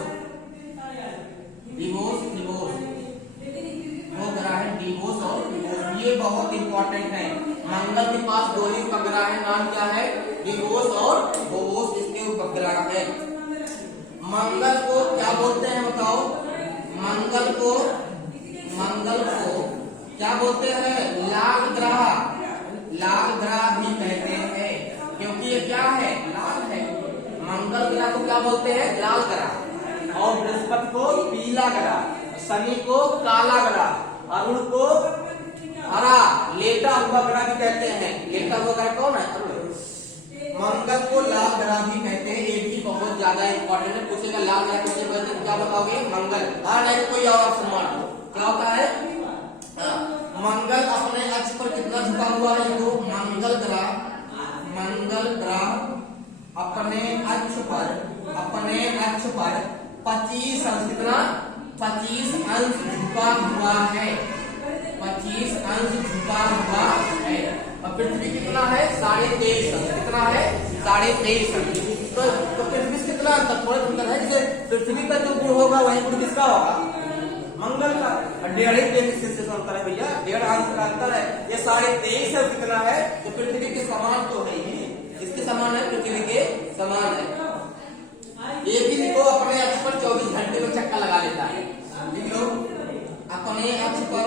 वो ग्रह है डीमोस और फोबोस। ये बहुत इंपॉर्टेंट है। मंगल के पास दो ही उपग्रह है, नाम क्या है? डिवोस और फोबोस इसके उपग्रह है। मंगल को क्या बोलते हैं बताओ? मंगल को क्या बोलते हैं? लाल ग्रह, लाल ग्रह भी कहते हैं, क्योंकि ये क्या है? लाल है। मंगल ग्रह को क्या बोलते हैं? लाल ग्रह। और बृहस्पति को पीला ग्रह, शनि को काला ग्रह, अरुण को हरा लेटा हुआ ग्रह भी कहते हैं। लेटा हुआ ग्रह कौन है? अरुण। मंगल को लाल ग्रह भी कहते हैं, ये भी बहुत ज्यादा इंपॉर्टेंट है। पूछेगा लाल ग्रह किसे बोलते हैं, क्या बताओगे? मंगल। नहीं कोई और ऑप्शन मान लो, क्या होता है? मंगल अपने अक्ष पर कितना झुका हुआ है? तो मंगल ग्रह अपने अक्ष पर 25 अंश, कितना? 25 अंश झुका हुआ है। 25 अंश झुका हुआ है। और पृथ्वी कितना है? 23.5 अंश। कितना है? 23.5 अंश। तो पृथ्वी से कितना अंतर? थोड़ा अंतर है। जैसे पृथ्वी का जो गुण होगा वही गुण किसका होगा? मंगल का। 1.5 अंतर है भैया, 1.5 अंश का अंतर है। ये 23.5 अंश कितना है? तो पृथ्वी के समान तो है ही, इसके समान है, पृथ्वी के समान है। ये भी देखो अपने अक्ष पर 24 घंटे में चक्कर लगा लेता है। लिख लो, अपने अक्ष पर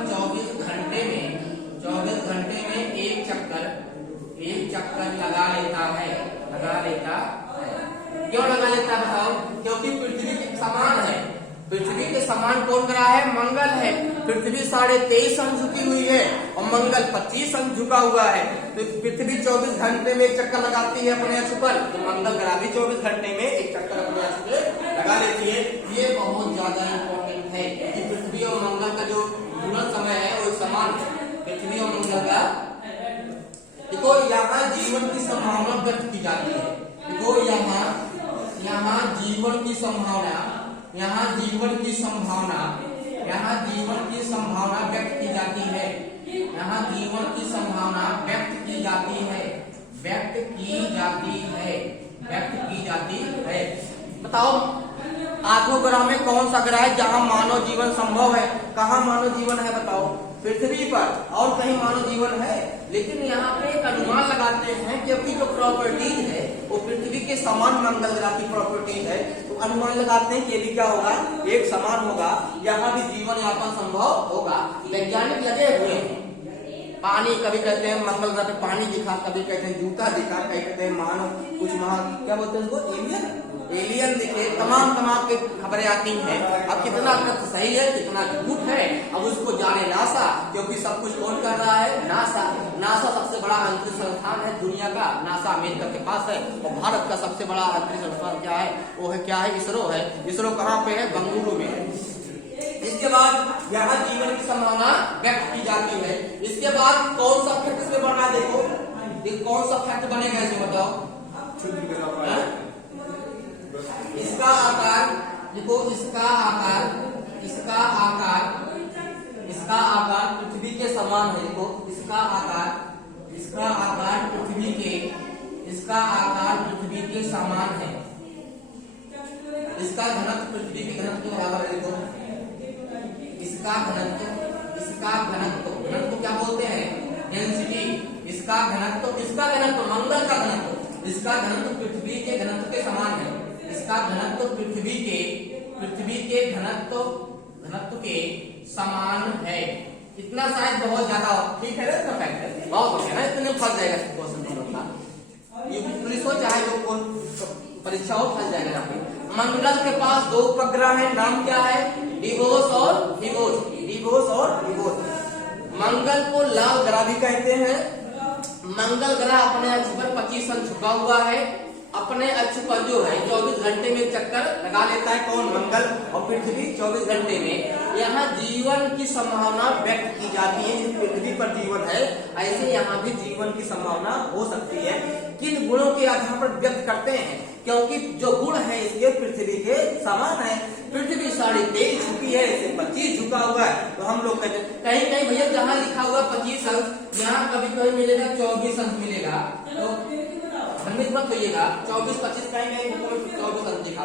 24 घंटे में एक चक्कर लगा लेता है। क्यों लगा लेता है बताओ? क्योंकि पृथ्वी के समान है। पृथ्वी के समान कौन ग्रह है? मंगल है। पृथ्वी 23.5 अंश झुकी हुई है और मंगल 25 अंश झुका हुआ है। तो पृथ्वी 24 घंटे में एक चक्कर लगाती है अपने अक्ष पर, तो मंगल ग्रह भी 24 घंटे में एक चक्कर अपने अक्ष पे लगा लेती है। ये बहुत ज्यादा इंपॉर्टेंट है कि पृथ्वी और मंगल का जो घूर्णन समय है वो समान है, पृथ्वी और मंगल का। देखो यहाँ जीवन की संभावना व्यक्त की जाती है। देखो यहाँ जीवन की संभावना व्यक्त की जाती है। यहाँ जीवन की संभावना व्यक्त की जाती है। बताओ आठों ग्रह में कौन सा ग्रह है जहाँ मानव जीवन संभव है? कहाँ मानव जीवन है बताओ? पृथ्वी पर। और कहीं मानव जीवन है? लेकिन यहाँ पे एक अनुमान लगाते हैं कि अपनी जो प्रॉपर्टीज है वो पृथ्वी के समान मंगल ग्रह की प्रॉपर्टीज है। तो अनुमान लगाते हैं कि ये भी क्या होगा? एक समान होगा, यहाँ भी जीवन यापन संभव होगा। वैज्ञानिक लगे हुए हैं। पानी कभी कहते हैं मंगल ग्रह पे पानी दिखा, कभी कहते हैं जूता दिखा, कभी कहते हैं मानव कुछ क्या बोलते हैं उसको? एलियन दिखे। तमाम के खबरें आती हैं। अब कितना तथ्य सही है कितना झूठ है अब उसको जाने नासा, क्योंकि सब कुछ कौन कर रहा है? नासा सबसे बड़ा अंतरिक्ष संस्थान है दुनिया का। नासा अमेरिका के पास है और भारत का सबसे बड़ा अंतरिक्ष संस्थान क्या है? वो है क्या है? इसरो है। इसरो कहाँ पे है? बेंगलुरु में है। इसके बाद यहाँ जीवन की संभावना व्यक्त की जाती है। इसके बाद कौन सा फैक्ट इसमें बढ़ना? देखो कौन सा फैक्ट बनेगा इसमें बताओ? इसका आकार देखो, इसका आकार पृथ्वी के समान है। देखो इसका आकार पृथ्वी के समान है। इसका घनत्व पृथ्वी के घनत्व के बराबर है। देखो इसका घनत्व क्या बोलते हैं? डेंसिटी। इसका घनत्व मंगल का घनत्व, इसका घनत्व पृथ्वी के घनत्व के समान है। इसका घनत्व पृथ्वी के घनत्व के समान है। इतना शायद बहुत ज्यादा ठीक है ना? इतना फैक्ट है, बहुत हो गया ना? इतने फंस जाएगा क्वेश्चन का। ये पुलिस हो चाहे जो कौन परीक्षा हो फंस जाएगा यहाँ पे। मंगल के पास दो उपग्रह है, नाम क्या है? डिवोस और डिवोस। मंगल को लाल ग्रह भी कहते हैं। मंगल ग्रह अपने अक्ष पर 25 अंश झुका हुआ है। अपने अक्ष पर जो है 24 घंटे में चक्कर लगा लेता है। कौन? मंगल। और पृथ्वी 24 घंटे में। यहाँ जीवन की संभावना व्यक्त की जाती है। जिस पृथ्वी पर जीवन है ऐसे यहाँ भी जीवन की संभावना हो सकती है। किन गुणों के आधार पर व्यक्त करते हैं? क्योंकि जो गुण है इसके पृथ्वी के समान है। पृथ्वी 23.5 झुकी है, इसे 25 झुका हुआ है। तो हम लोग कहते हैं कहीं भैया जहाँ लिखा हुआ 25 अंश, यहाँ कभी मिलेगा 24 अंश मिलेगा। तो मत होइएगा 24-25 कहीं 24 अंश लिखा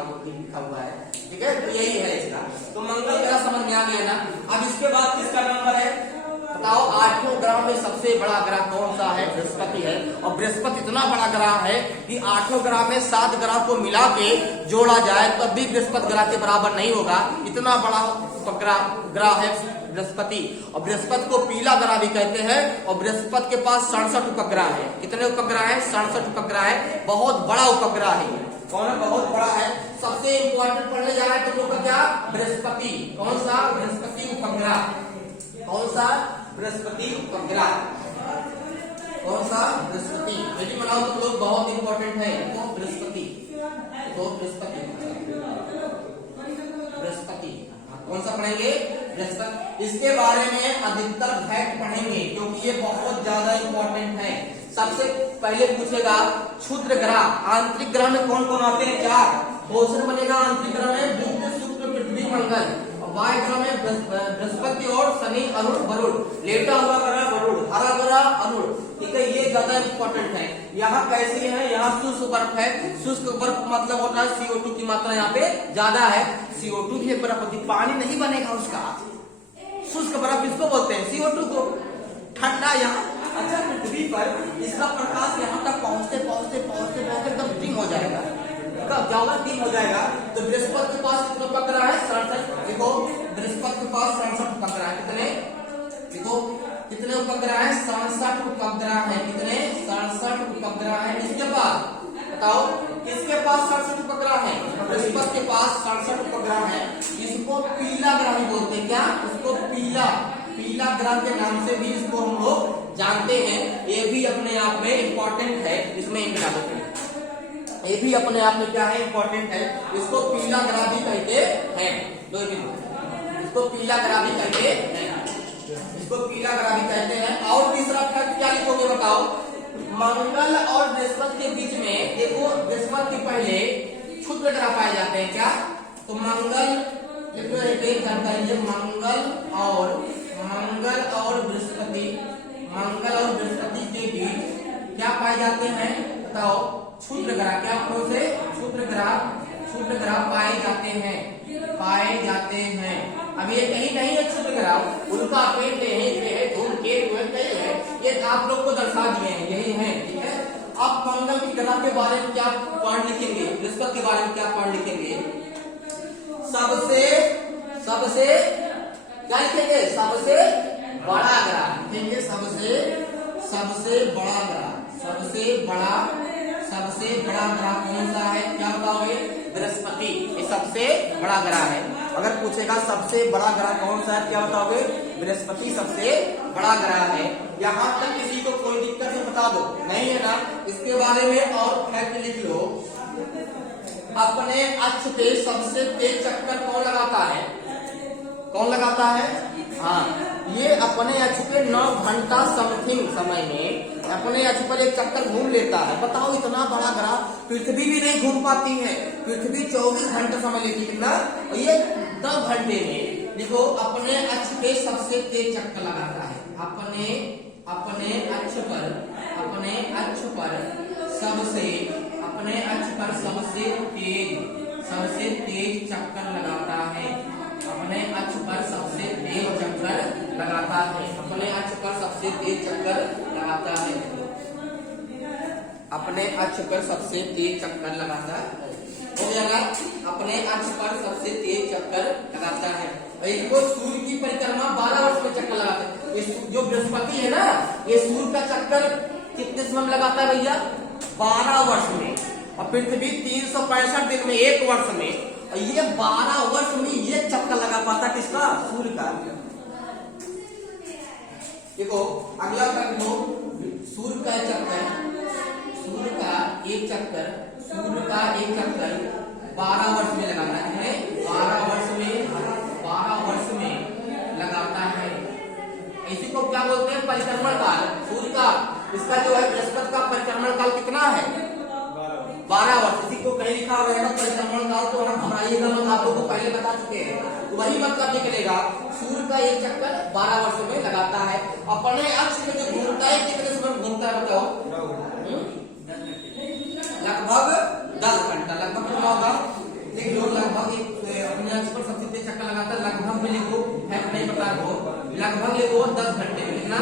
हुआ है। ठीक है, तो यही है इसका। तो मंगल ग्रह समझ में आ गया ना। अब इसके बाद किसका नंबर है बताओ? 8वें ग्रह में सबसे बड़ा ग्रह कौन सा है? बृहस्पति है। और बृहस्पति इतना बड़ा ग्रह है कि 8वें ग्रह में 7 ग्रह को मिला के जोड़ा जाए तब भी बृहस्पति ग्रह के बराबर नहीं होगा। इतना बड़ा ग्रह है बृहस्पति। और बृहस्पति को पीला ग्रह भी कहते हैं। और बृहस्पति के पास 67 उपग्रह है। कितने उपग्रह है? 67 उपग्रह है। बहुत बड़ा उपग्रह है। कौन है? बहुत बड़ा है। सबसे इंपॉर्टेंट पढ़ने जा रहा है तुम लोग का क्या? बृहस्पति। कौन सा? बृहस्पति उपग्रह। कौन सा? बृहस्पति उपग्रह। कौन सा? बृहस्पति। यदि बनाओ तो लोग बहुत इंपॉर्टेंट है। तो बृहस्पति, तो बृहस्पति, बृहस्पति कौन सा पढ़ेंगे? बृहस्पति। इसके बारे में अधिकतर फैक्ट पढ़ेंगे क्योंकि ये बहुत ज्यादा इंपॉर्टेंट है। सबसे पहले पूछेगा क्षुद्र ग्रह। आंतरिक ग्रह में कौन कौन आते हैं? 4 क्वेश्चन बनेगा। आंतरिक ग्रह में बुध, शुक्र, पृथ्वी, मंगल। वायु ग्रह में बृहस्पति और शनि, अरुण, वरुण। लेटा हुआ ग्रह वरुण, हरा ग्रह अरुण। ठीक है, ये ज्यादा इंपॉर्टेंट है। यहाँ कैसी है? यहाँ शुष्क बर्फ है। शुष्क बर्फ मतलब होता है CO2 की मात्रा यहाँ पे ज्यादा है। CO2 भी एक बर्फ होती है, पानी नहीं बनेगा उसका। शुष्क बर्फ किसको बोलते हैं? CO2 को। ठंडा यहाँ। अच्छा, पृथ्वी पर इसका प्रकाश यहाँ तक पहुँचते पहुँचते पहुँचते पहुँचते एकदम डिम हो जाएगा। कब ज्यादा दिन हो जाएगा? तो बृहस्पति के पास कितना उपग्रह है? 67। देखो बृहस्पति के पास 67 उपग्रह है। कितने? देखो कितने उपग्रह है? 67 उपग्रह है। कितने? 67 उपग्रह है इसके पास। बताओ किसके पास 67 उपग्रह है? बृहस्पति के पास 67 उपग्रह है। इसको पीला ग्रह भी बोलते हैं। क्या? इसको पीला ग्रह के नाम से भी इसको हम लोग जानते हैं। ये भी अपने आप में इंपॉर्टेंट है। इसमें ये भी अपने आप में क्या है? इंपॉर्टेंट है। इसको पीला ग्रह भी कहते हैं। इसको पीला ग्रह भी कहते हैं। इसको पीला ग्रह भी कहते हैं। और तीसरा फैक्ट क्या लिखोगे बताओ? मंगल और बृहस्पति के बीच में देखो, बृहस्पति के पहले क्षुद्र ग्रह पाए जाते हैं। क्या? तो मंगल जानकारी है। मंगल और बृहस्पति के बीच क्या पाए जाते हैं बताओ? क्षुद्र ग्रह। क्या? कौन से? क्षुद्र ग्रह पाए जाते हैं। अब ये कहीं नहीं है क्षुद्र ग्रह, उनका पेट है, धूमकेतु है, ये आप लोग को दर्शा दिए हैं, यही है। ठीक है, अब मंगल की ग्रह के बारे में क्या पढ़ लिखेंगे? बृहस्पति के बारे में क्या पढ़ लिखेंगे? सबसे क्या लिखेंगे? सबसे बड़ा ग्रह लिखेंगे। सबसे बड़ा ग्रह कौन सा है? क्या बताओगे? बृहस्पति। ये सबसे बड़ा ग्रह है। अगर पूछेगा सबसे बड़ा ग्रह कौन सा है, क्या बताओगे? बृहस्पति सबसे बड़ा ग्रह है। यहाँ तक किसी को कोई दिक्कत है बता दो? नहीं है ना? इसके बारे में और फैक्ट लिख लो। अपने अक्ष पे सबसे तेज चक्कर कौन लगाता है? कौन लगाता है? हाँ, ये अपने अक्ष पे 9 घंटा समथिंग समय में अपने अक्ष पर एक चक्कर घूम लेता है। बताओ इतना बड़ा ग्रह पृथ्वी भी नहीं घूम पाती है। पृथ्वी 24 घंटे समय लेती कितना? ये 10 घंटे में। देखो अपने अक्ष पे सबसे तेज चक्कर लगाता है। अपने अक्ष पर सबसे तेज चक्कर लगाता है। अपने अक्ष पर सबसे तेज चक्कर लगाता है। अपने अक्ष पर सबसे तेज चक्कर लगाता है। अपने अक्ष पर सबसे तेज चक्कर लगाता है। हो जाएगा? अपने अक्ष पर सबसे तेज चक्कर लगाता है। इसको सूर्य की परिक्रमा 12 वर्ष में चक्कर लगाता है। ये जो बृहस्पति है ना, ये सूर्य का चक्कर कितने समय में लगाता है भैया? 12 वर्ष में। और पृथ्वी 365 दिन में, 1 वर्ष में। ये 12 वर्ष में ये चक्कर लगा पाता किसका? सूर्य का। देखो अगला तक लो। सूर्य का एक चक्कर 12 वर्ष में लगाता है। 12 वर्ष में लगाता है। इसी को क्या बोलते हैं? परिक्रमण काल सूर्य का। इसका जो है बृहस्पति का परिक्रमण काल कितना है? 12 वर्ष। इसी को कहीं लिखा रहेगा परिक्रमण काल, तो हम घबराइएगा मत, आप लोगों को पहले बता चुके हैं। तो वही मतलब निकलेगा। सूर्य का एक चक्कर 12 वर्ष में लगाता है। अपने अक्ष में जो घूमता है कितने समय घूमता है बताओ? लगभग 10 घंटा। लगभग कितना होगा? देख लो, लगभग लगभग लिखो 10 घंटे लिखना,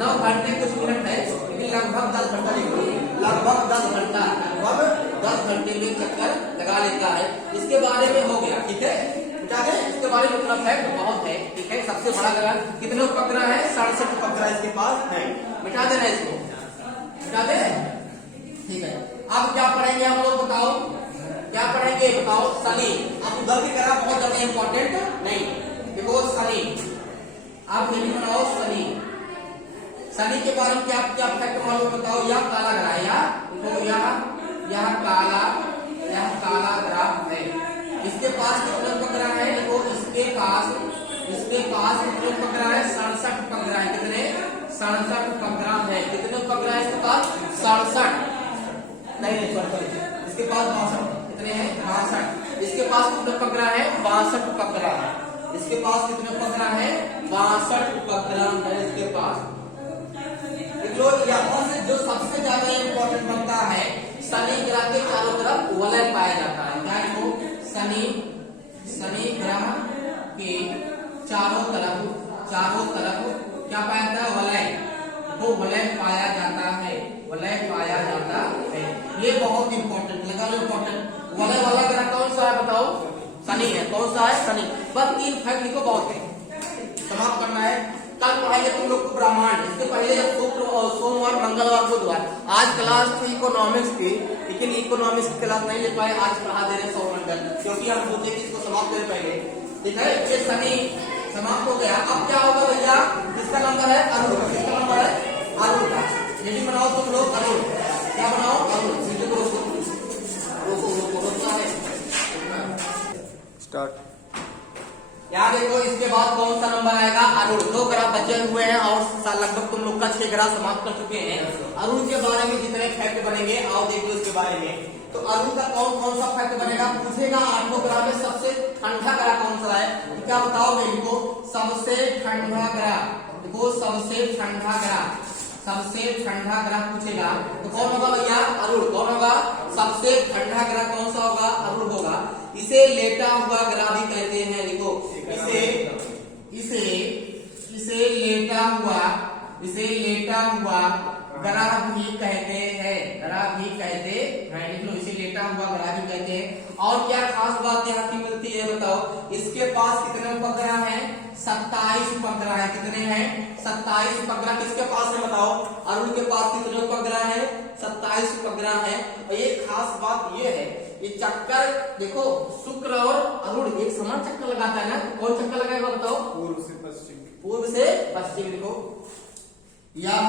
9 घंटे कुछ मिनट है लेकिन लगभग 10 घंटा लिखो, लगभग 10 घंटा, लगभग 10 घंटे में चक्कर लगा लेता है। इसके बारे में हो गया, ठीक है बेटा, इसके बारे में इतना फैक्ट बहुत है, ठीक है। सबसे बड़ा ग्रह कितने उपग्रह है? 67 उपग्रह इसके पास है। मिटा देना इसको, मिटा दे, ठीक है। अब क्या पढ़ेंगे हम लोग बताओ, क्या पढ़ेंगे बताओ? शनि। अब उधर भी ग्रह बहुत ज्यादा इंपॉर्टेंट नहीं, देखो शनि, आप ये भी बनाओ शनि। शनि के बारे में क्या क्या फैक्ट मालूम बताओ? यह काला ग्रह है, तो यह काला ग्रह है। इसके पास कितने उपग्रह है? देखो इसके पास कितने उपग्रह है? 67 उपग्रह है। कितने? 67 उपग्रह है। कितने उपग्रह है इसके पास? 67 नहीं, सॉरी, इसके पास 62। कितने हैं? 62। इसके पास कितने उपग्रह है? 62 उपग्रह है। इसके पास कितने उपग्रह है? 62 उपग्रह है इसके पास। यहाँ से जो सबसे ज्यादा इंपॉर्टेंट बनता है, शनि ग्रह के चारों तरफ वलय पाया जाता है। क्या है वो? शनि ग्रह के चारों तरफ क्या पाया जाता है? वलय, तो वलय पाया जाता है, वलय पाया जाता है। ये बहुत इंपॉर्टेंट, लगा लो इंपॉर्टेंट। वलय वाला ग्रह कौन सा है बताओ? शनि है। कौन सा है? शनि। बस 3 फैक्ट लिखो, बहुत है, समाप्त करना है। कल पढ़ाएंगे तुम लोग को ब्रह्मांड, इसके पहले जब शुक्र और सोमवार, मंगलवार, बुधवार। आज क्लास थी इकोनॉमिक्स की, लेकिन इकोनॉमिक्स की क्लास नहीं ले पाए, आज पढ़ा दे रहे सौरमंडल, क्योंकि हम सोचे कि इसको समाप्त करें पहले, ठीक है। ये शनि समाप्त हो गया। अब क्या होगा भैया? इसका नंबर है अरुण, इसका नंबर है अरुण का। ये भी बनाओ तुम लोग, अरुण। क्या बनाओ? अरुण। स्टार्ट। यहाँ देखो, इसके बाद कौन सा नंबर आएगा? अरुण। 2 ग्रह बचे हुए हैं और लगभग तुम लोग का 6 ग्रह समाप्त कर चुके हैं। अरुण के बारे में जितने फैक्ट बनेंगे आओ देखो इसके बारे में। तो अरुण का कौन कौन सा फैक्ट बनेगा? पूछेगा 8 ग्रह में सबसे ठंडा ग्रह कौन सा है, तो क्या बताओगे इनको? सबसे ठंडा ग्रह, देखो सबसे ठंडा ग्रह पूछेगा तो कौन होगा भैया? अरुण। कौन होगा? सबसे ठंडा ग्रह कौन सा होगा? अरुण होगा। इसे लेटा हुआ ग्रह भी कहते हैं। देखो इसे लेटा हुआ ग्रह भी कहते हैं, लिख लो, इसे लेटा हुआ ग्रह भी कहते हैं। और क्या खास बात यहाँ की मिलती है बताओ? इसके पास कितने उपग्रह हैं? 27 उपग्रह है। कितने हैं? 27 उपग्रह किसके पास है बताओ? अरुण के पास कितने उपग्रह है? 27 उपग्रह है। और ये खास बात ये है, ये चक्कर देखो, शुक्र और अरुण एक समान चक्कर लगाता है ना, कौन चक्कर लगाएगा बताओ? पूर्व से पश्चिम। देखो यह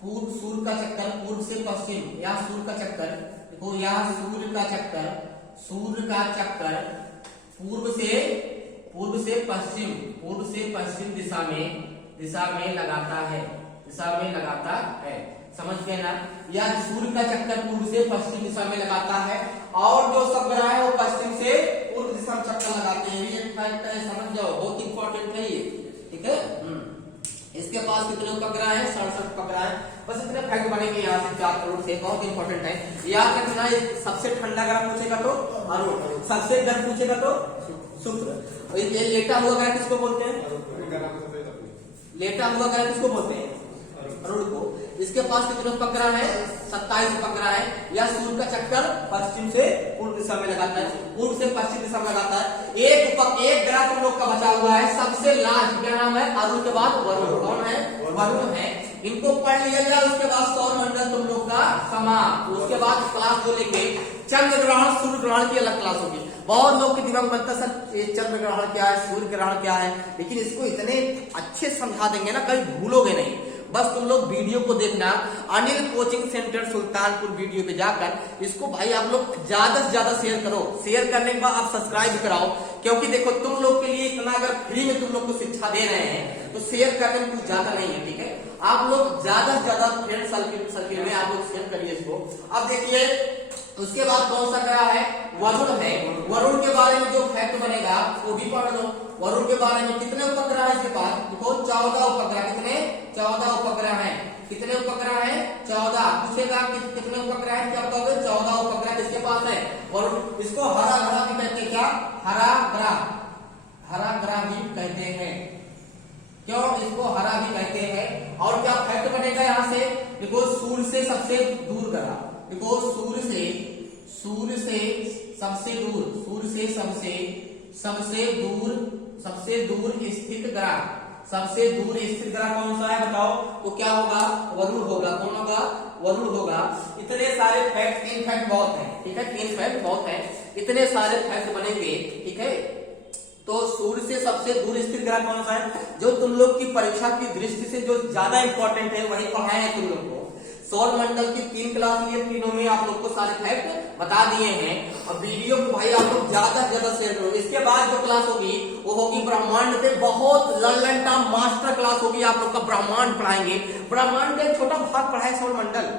पूर्व सूर्य का चक्कर, पूर्व से पश्चिम, यह सूर्य का चक्कर। देखो यह सूर्य का चक्कर पूर्व से पश्चिम दिशा में लगाता है। समझ गए ना? यह सूर्य का चक्कर पूर्व से पश्चिम दिशा में लगाता है, और जो सब ग्रह है वो पश्चिम से पूर्व दिशा में चक्कर लगाते हैं। ये फैक्ट है, समझ जाओ, बहुत इंपॉर्टेंट है ये, ठीक है। इसके पास कितने उपग्रह है? 67 उपग्रह है। बस इतने फैक्ट बनेंगे यहाँ से 4 करोड़ से, बहुत इंपॉर्टेंट है। याद रखना, सबसे ठंडा ग्रह पूछेगा तो अरुण, सबसे गर्म पूछेगा तो शुक्र। ये लेटा हुआ ग्रह किसको बोलते हैं? लेटा हुआ ग्रह किसको बोलते हैं? अरुण को। इसके पास कितने उपग्रह है? 27 उपग्रह है। यह सूर्य का चक्कर पश्चिम से पूर्व दिशा में लगाता है, पूर्व से पश्चिम दिशा में लगाता है। एक ग्रह तुम लोग का बचा हुआ है, सबसे लास्ट, क्या नाम है? अरुण के बाद वरुण। कौन है? वरुण है। इनको पढ़ लिया जाए, उसके बाद सौर मंडल तुम लोग का समाप्त। उसके बाद क्लास बोलेंगे चंद्र ग्रहण, सूर्य ग्रहण की अलग क्लास होगी। बहुत लोग के दिमाग में बनता सर ये चंद्र ग्रहण क्या है, सूर्य ग्रहण क्या है, लेकिन इसको इतने अच्छे समझा देंगे ना, कभी भूलोगे नहीं। बस तुम लोग वीडियो को देखना, Anil coaching centre Sultanpur video पे जाकर इसको भाई आप लोग ज्यादा से ज्यादा शेयर करो। शेयर करने के बाद आप सब्सक्राइब कराओ, क्योंकि देखो तुम लोग के लिए इतना अगर फ्री में तुम लोग को शिक्षा दे रहे हैं तो शेयर करने में कुछ ज्यादा नहीं है, ठीक है। आप लोग ज्यादा से ज्यादा फ्रेंड सर्किल में आप लोग शेयर करिए इसको। अब देखिए उसके बाद कौन सा ग्रह है? वरुण है। वरुण के बारे में जो फैक्ट बनेगा वो भी पढ़ लो। वरुण के बारे में कितने उपग्रह है इसके पास? देखो 14 उपग्रह। कितने? 14 उपग्रह हैं। कितने उपग्रह हैं? 14। पूछेगा कितने उपग्रह हैं, क्या बताओगे? 14 उपग्रह किसके पास है? वरुण। इसको हरा ग्रह भी कहते हैं। क्या? हरा ग्रह भी कहते हैं, क्यों इसको हरा भी कहते हैं। और क्या फैक्ट बनेगा यहाँ से, देखो सूर्य से सबसे दूर ग्रह, देखो सूर्य से सबसे दूर, सूर्य से सबसे दूर स्थित ग्रह, सबसे दूर स्थित ग्रह कौन सा है बताओ, तो क्या होगा, वरुण होगा। कौन होगा, वरुण होगा। इतने सारे फैक्ट, 3 फैक्ट बहुत है, ठीक है, 3 फैक्ट बहुत है, इतने सारे फैक्ट बनेंगे, ठीक है। तो सूर्य से सबसे दूर स्थित ग्रह कौन सा है, जो तुम लोग की परीक्षा की दृष्टि से जो ज्यादा इंपॉर्टेंट है वही पढ़ाए हैं तुम लोग को। सौर मंडल की 3 क्लास लिए, तीनों में आप लोग को सारे फैक्ट बता दिए हैं। और वीडियो को भाई आप लोग ज्यादा से ज्यादा शेयर करो। इसके बाद जो क्लास होगी वो होगी ब्रह्मांड पे, बहुत लल्लन टाइम मास्टर क्लास होगी, आप लोग का ब्रह्मांड पढ़ाएंगे। ब्रह्मांड का एक छोटा भाग पढ़ाए सौर मंडल,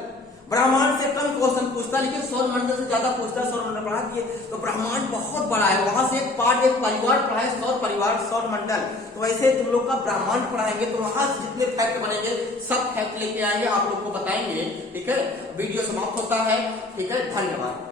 ब्रह्मांड से कम क्वेश्चन पूछता है लेकिन सौर मंडल से ज्यादा पूछता है, सौर मंडल पढ़ा दिए। तो ब्रह्मांड बहुत बड़ा है, वहां से एक पार्ट, एक परिवार पढ़ाए, सौर परिवार, सौर मंडल। तो वैसे तुम लोग का ब्रह्मांड पढ़ाएंगे तो वहां से जितने फैक्ट बनेंगे सब फैक्ट लेके आएंगे, आप लोग को बताएंगे, ठीक है। वीडियो समाप्त होता है, ठीक है, धन्यवाद।